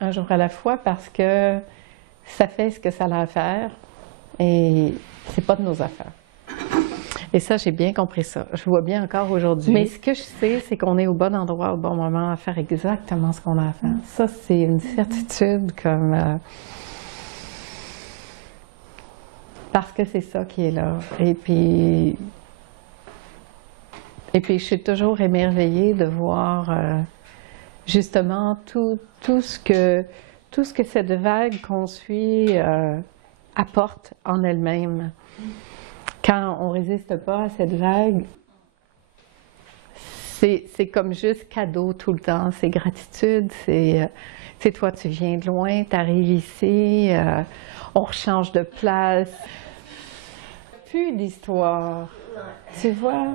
un jour à la fois, parce que ça fait ce que ça a à faire et c'est pas de nos affaires. Et ça, j'ai bien compris ça. Je vois bien encore aujourd'hui. Mais ce que je sais, c'est qu'on est au bon endroit, au bon moment, à faire exactement ce qu'on a à faire. Ça, c'est une certitude comme... parce que c'est ça qui est là. Et puis, je suis toujours émerveillée de voir justement tout ce que cette vague qu'on suit apporte en elle-même. Quand on ne résiste pas à cette vague, c'est comme juste cadeau tout le temps, c'est gratitude, c'est toi tu viens de loin, tu arrives ici, on rechange de place. Plus d'histoire, tu vois?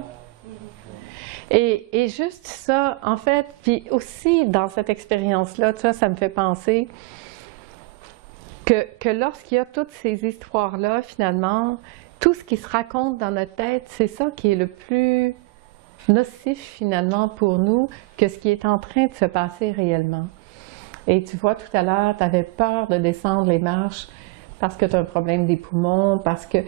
Et juste ça, en fait, puis aussi dans cette expérience-là, tu vois, ça me fait penser que lorsqu'il y a toutes ces histoires-là, finalement, tout ce qui se raconte dans notre tête, c'est ça qui est le plus nocif finalement pour nous que ce qui est en train de se passer réellement. Et tu vois, tout à l'heure, tu avais peur de descendre les marches parce que tu as un problème des poumons, parce que...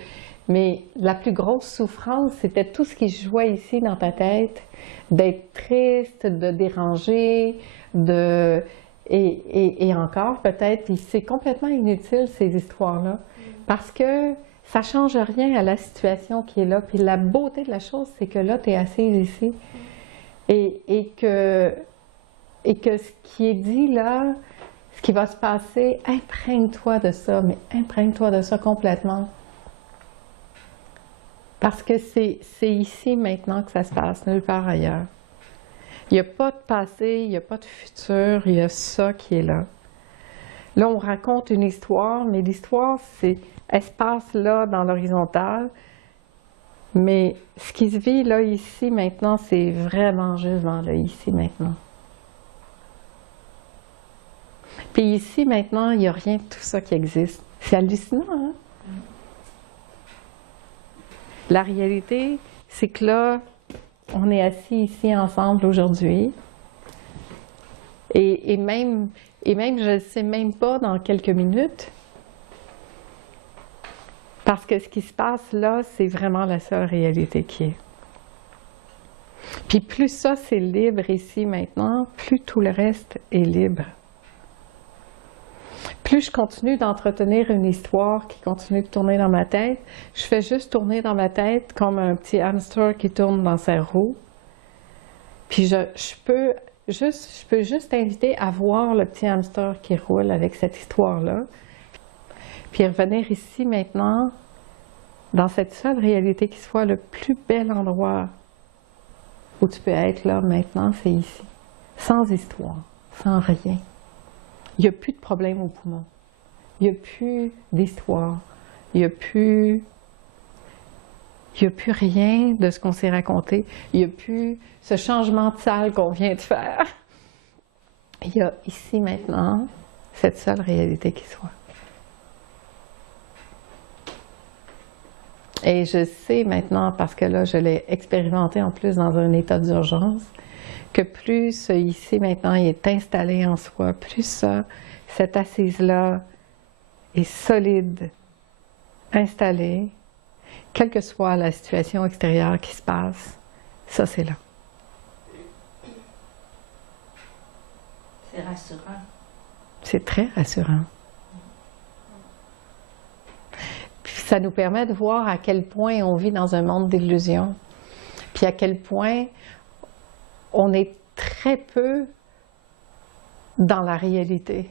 Mais la plus grosse souffrance, c'était tout ce qui jouait ici dans ta tête, d'être triste, de déranger, de... Et encore peut-être, puis c'est complètement inutile ces histoires-là, parce que ça ne change rien à la situation qui est là. Puis la beauté de la chose, c'est que là, tu es assise ici, et que ce qui est dit là, ce qui va se passer, imprègne-toi de ça, mais imprègne-toi de ça complètement. Parce que c'est ici maintenant que ça se passe, nulle part ailleurs. Il n'y a pas de passé, il n'y a pas de futur, il y a ça qui est là. Là, on raconte une histoire, mais l'histoire, elle se passe là, dans l'horizontale. Mais ce qui se vit là, ici, maintenant, c'est vraiment juste dans le ici, maintenant. Puis ici, maintenant, il n'y a rien de tout ça qui existe. C'est hallucinant, hein? La réalité, c'est que là, on est assis ici ensemble aujourd'hui. Et même, je ne sais même pas dans quelques minutes, parce que ce qui se passe là, c'est vraiment la seule réalité qui est. Puis plus ça, c'est libre ici maintenant, plus tout le reste est libre. Plus je continue d'entretenir une histoire qui continue de tourner dans ma tête, je fais juste tourner dans ma tête comme un petit hamster qui tourne dans sa roue. Puis je peux juste t'inviter à voir le petit hamster qui roule avec cette histoire-là. Puis revenir ici maintenant, dans cette seule réalité qui soit le plus bel endroit où tu peux être là maintenant, c'est ici. Sans histoire, sans rien. Il n'y a plus de problème au poumon. Il n'y a plus d'histoire. Il n'y a plus rien de ce qu'on s'est raconté. Il n'y a plus ce changement de salle qu'on vient de faire. Il y a ici maintenant cette seule réalité qui soit. Et je sais maintenant, parce que là, je l'ai expérimenté en plus dans un état d'urgence, que plus ce ici maintenant il est installé en soi, plus ça, cette assise-là est solide, installée, quelle que soit la situation extérieure qui se passe, ça c'est là. C'est rassurant. C'est très rassurant. Puis ça nous permet de voir à quel point on vit dans un monde d'illusions, puis à quel point on est très peu dans la réalité.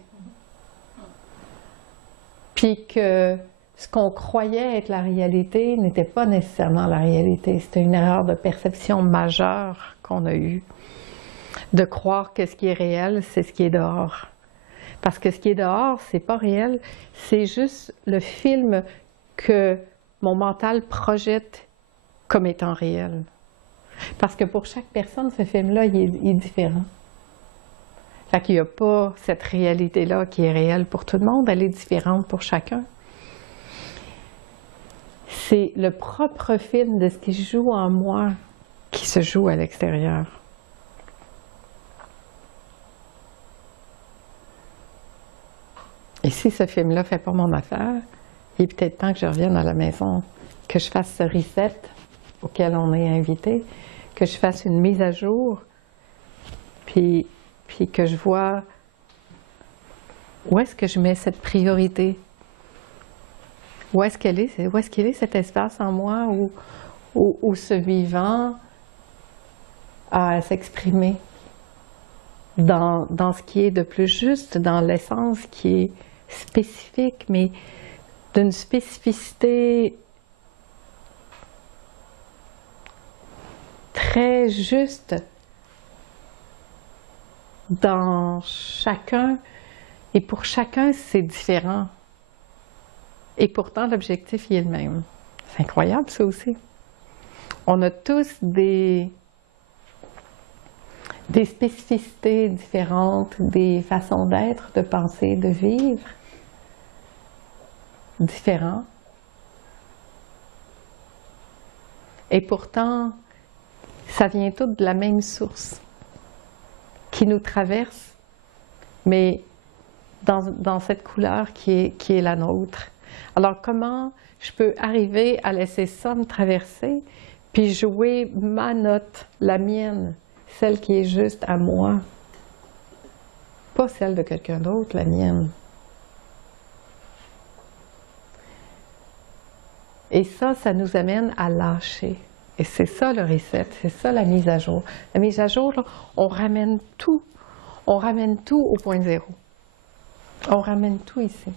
Puis que ce qu'on croyait être la réalité n'était pas nécessairement la réalité. C'était une erreur de perception majeure qu'on a eue. De croire que ce qui est réel, c'est ce qui est dehors. Parce que ce qui est dehors, c'est pas réel, c'est juste le film que mon mental projette comme étant réel. Parce que pour chaque personne, ce film-là, il est différent. Fait qu'il n'y a pas cette réalité-là qui est réelle pour tout le monde, elle est différente pour chacun. C'est le propre film de ce qui se joue en moi qui se joue à l'extérieur. Et si ce film-là ne fait pas mon affaire, il est peut-être temps que je revienne à la maison, que je fasse ce reset auquel on est invité, que je fasse une mise à jour, puis que je vois où est-ce que je mets cette priorité. Où est-ce qu'elle est? Où est-ce qu'il est cet espace en moi où ce vivant a à s'exprimer dans ce qui est de plus juste, dans l'essence qui est spécifique, mais d'une spécificité très juste dans chacun, et pour chacun c'est différent. Et pourtant l'objectif il est le même. C'est incroyable ça aussi. On a tous des spécificités différentes, des façons d'être, de penser, de vivre différents. Et pourtant, ça vient tout de la même source qui nous traverse, mais dans cette couleur qui est la nôtre. Alors comment je peux arriver à laisser ça me traverser, puis jouer ma note, la mienne, celle qui est juste à moi, pas celle de quelqu'un d'autre, la mienne. Et ça nous amène à lâcher. Et c'est ça le reset, c'est ça la mise à jour. La mise à jour, là, on ramène tout au point zéro. On ramène tout ici.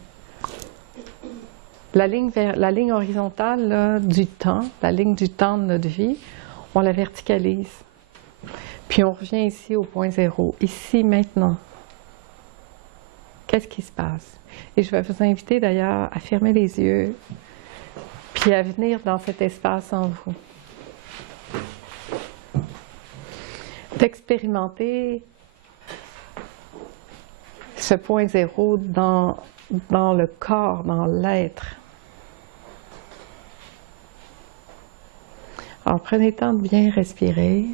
La ligne horizontale là, du temps, la ligne du temps de notre vie, on la verticalise. Puis on revient ici au point zéro, ici, maintenant. Qu'est-ce qui se passe? Et je vais vous inviter d'ailleurs à fermer les yeux, puis à venir dans cet espace en vous. D'expérimenter ce point zéro dans le corps, dans l'être. Alors prenez le temps de bien respirer,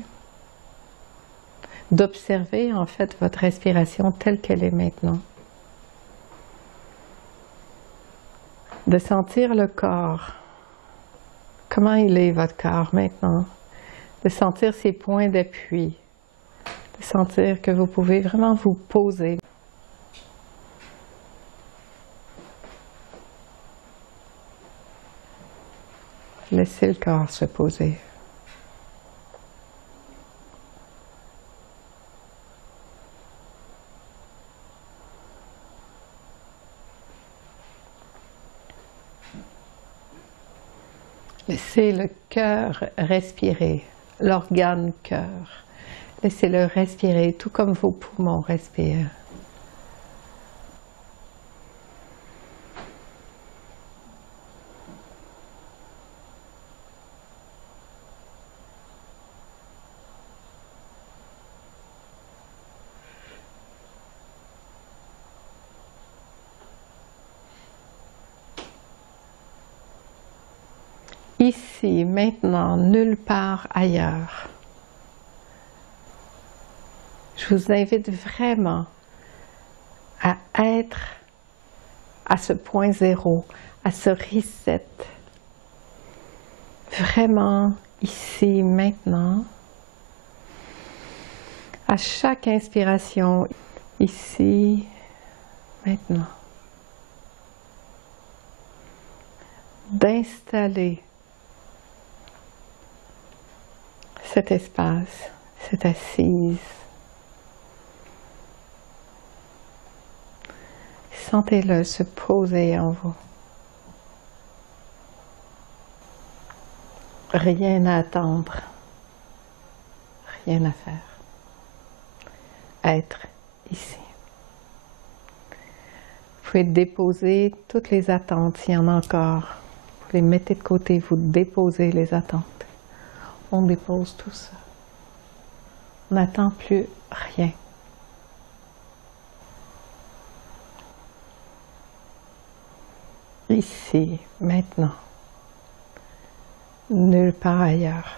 d'observer en fait votre respiration telle qu'elle est maintenant. De sentir le corps. Comment il est votre corps maintenant? De sentir ses points d'appui. De sentir que vous pouvez vraiment vous poser. Laissez le corps se poser. Laissez le cœur respirer, l'organe cœur. Laissez-le respirer, tout comme vos poumons respirent. Ici, maintenant, nulle part ailleurs. Je vous invite vraiment à être à ce point zéro, à ce reset. Vraiment ici, maintenant. À chaque inspiration, ici, maintenant. D'installer cet espace, cette assise. Sentez-le se poser en vous. Rien à attendre, rien à faire. Être ici. Vous pouvez déposer toutes les attentes, s'il y en a encore. Vous les mettez de côté, vous déposez les attentes. On dépose tout ça. On n'attend plus rien. Ici, maintenant. Nulle part ailleurs.